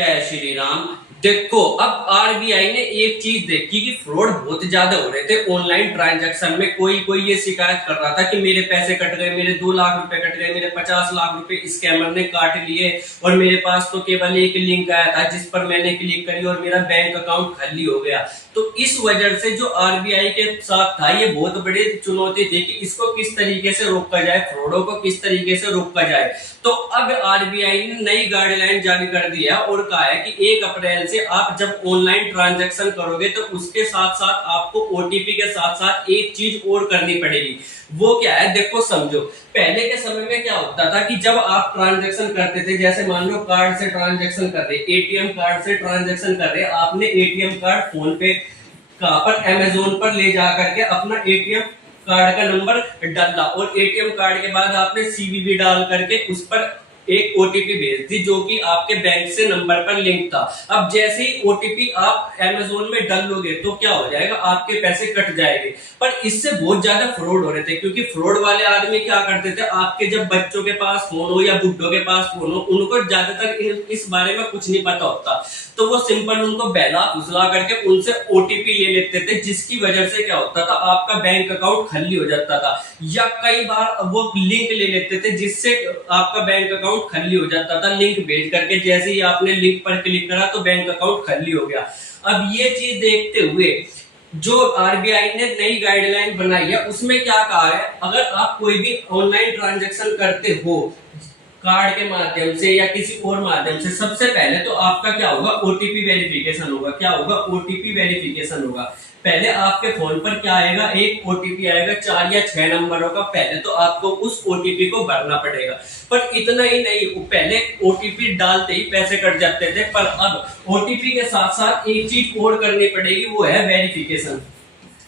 जय श्री राम। देखो, अब आरबीआई ने एक चीज देखी कि फ्रॉड बहुत ज्यादा हो रहे थे ऑनलाइन ट्रांजैक्शन में। कोई कोई ये शिकायत कर रहा था कि मेरे पैसे कट गए, मेरे 2 लाख रुपए कट गए, मेरे 50 लाख रुपए स्कैमर ने काट लिए और मेरे पास तो केवल एक लिंक आया था जिस पर मैंने क्लिक करी और मेरा बैंक अकाउंट खाली हो गया। तो इस वजह से जो आरबीआई के साथ था, ये बहुत बड़ी चुनौती थी कि इसको किस तरीके से रोका जाए, फ्रॉडों को किस तरीके से रोका जाए। तो अब आरबीआई ने नई गाइडलाइन जारी कर दी है और कहा है कि 1 अप्रैल से आप जब ऑनलाइन ट्रांजैक्शन करोगे तो उसके साथ साथ आपको ओटीपी के साथ साथ एक चीज और करनी पड़ेगी। वो क्या है, देखो समझो। पहले के समय में क्या होता था कि जब आप ट्रांजैक्शन करते थे, जैसे मान लो कार्ड से ट्रांजैक्शन कर रहे, एटीएम कार्ड से ट्रांजैक्शन कर रहे, आपने एटीएम कार्ड फोन पे कहां पर, अमेजोन पर ले जा करके अपना एटीएम कार्ड का नंबर डाला और एटीएम कार्ड के बाद आपने सीवीवी डाल करके उस पर एक ओटीपी भेज दी जो कि आपके बैंक से नंबर पर लिंक था। अब जैसे ही ओटीपी आप अमेजोन में डालोगे तो क्या हो जाएगा, आपके पैसे कट जाएंगे। पर इससे बहुत ज्यादा फ्रॉड हो रहे थे, क्योंकि फ्रॉड वाले आदमी क्या करते थे, आपके जब बच्चों के पास फोन हो या बुड्ढों के पास फोन हो, उनको ज्यादातर इस बारे में कुछ नहीं पता होता, तो वो सिंपल उनको बहला फुसला करके उनसे ओटीपी ले लेते थे, जिसकी वजह से क्या होता था, आपका बैंक अकाउंट खाली हो जाता था। या कई बार वो लिंक ले लेते थे जिससे आपका बैंक अकाउंट खाली हो जाता था। लिंक भेज करके जैसे ही आपने लिंक पर क्लिक करा तो बैंक अकाउंट खाली हो गया। अब ये चीज देखते हुए जो आरबीआई ने नई गाइडलाइन बनाई है उसमें क्या कहा है, अगर आप कोई भी ऑनलाइन ट्रांजैक्शन करते हो कार्ड के माध्यम से या किसी और माध्यम से, सबसे पहले तो आपका क्या होगा, ओटीपी वेरिफिकेशन होगा। क्या होगा, ओटीपी वेरिफिकेशन होगा। पहले आपके फोन पर क्या आएगा, एक ओटीपी आएगा 4 या 6 नंबरों का। पहले तो आपको उस ओटीपी को भरना पड़ेगा। पर इतना ही नहीं, पहले ओटीपी डालते ही पैसे कट जाते थे, पर अब ओटीपी के साथ साथ एक चीज और करनी पड़ेगी, वो है वेरिफिकेशन।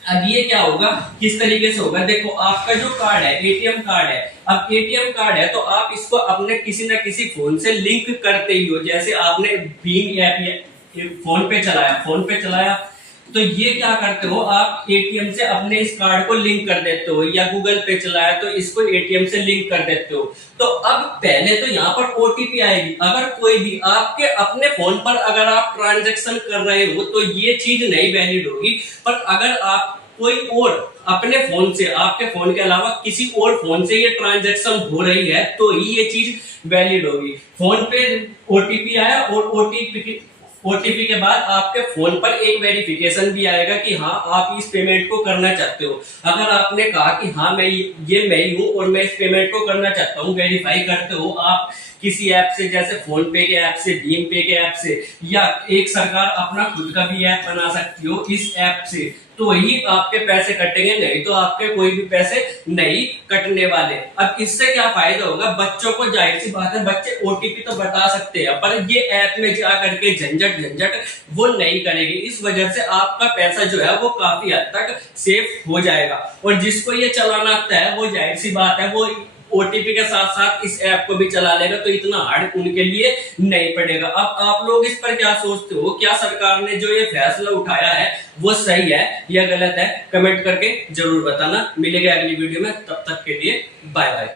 अब ये क्या होगा, किस तरीके से होगा, देखो आपका जो कार्ड है, एटीएम कार्ड है। अब एटीएम कार्ड है तो आप इसको अपने किसी ना किसी फोन से लिंक करते ही हो। जैसे आपने भीम ऐप फोन पे चलाया तो ये क्या करते हो, आप एटीएम से अपने इस कार्ड को लिंक कर देते हो, या गूगल पे चलाया तो इसको एटीएम से लिंक कर देते हो। तो अब पहले तो यहाँ पर ओटीपी आएगी। अगर कोई भी आपके अपने फोन पर अगर आप ट्रांजैक्शन कर रहे हो तो ये चीज नहीं वैलिड होगी। पर अगर आप कोई और अपने फोन से, आपके फोन के अलावा किसी और फोन से ये ट्रांजैक्शन हो रही है तो ही ये चीज वैलिड होगी। फोन पे ओटीपी आया और ओटीपी के बाद आपके फोन पर एक वेरिफिकेशन भी आएगा कि हाँ आप इस पेमेंट को करना चाहते हो। अगर आपने कहा कि हाँ मैं ही हूँ और मैं इस पेमेंट को करना चाहता हूँ, वेरीफाई करते हो आप किसी ऐप से, जैसे फोन पे के ऐप से, भीम पे के ऐप से, या एक सरकार अपना खुद का भी ऐप बना सकती हो इस ऐप से, तो ही आपके पैसे कटेंगे, नहीं तो आपके कोई भी पैसे नहीं कटने वाले। अब इससे क्या फायदा होगा, बच्चों को जाहिर सी बात है, बच्चे ओटीपी तो बता सकते हैं पर ये ऐप में जा करके झंझट वो नहीं करेगी। इस वजह से आपका पैसा जो है वो काफी हद तक सेफ हो जाएगा। और जिसको ये चलाना आता है वो जाहिर सी बात है वो ओटीपी के साथ साथ इस ऐप को भी चला लेगा, तो इतना हार्ड उनके लिए नहीं पड़ेगा। अब आप लोग इस पर क्या सोचते हो, क्या सरकार ने जो ये फैसला उठाया है वो सही है या गलत है, कमेंट करके जरूर बताना। मिलेंगे अगली वीडियो में, तब तक के लिए बाय बाय।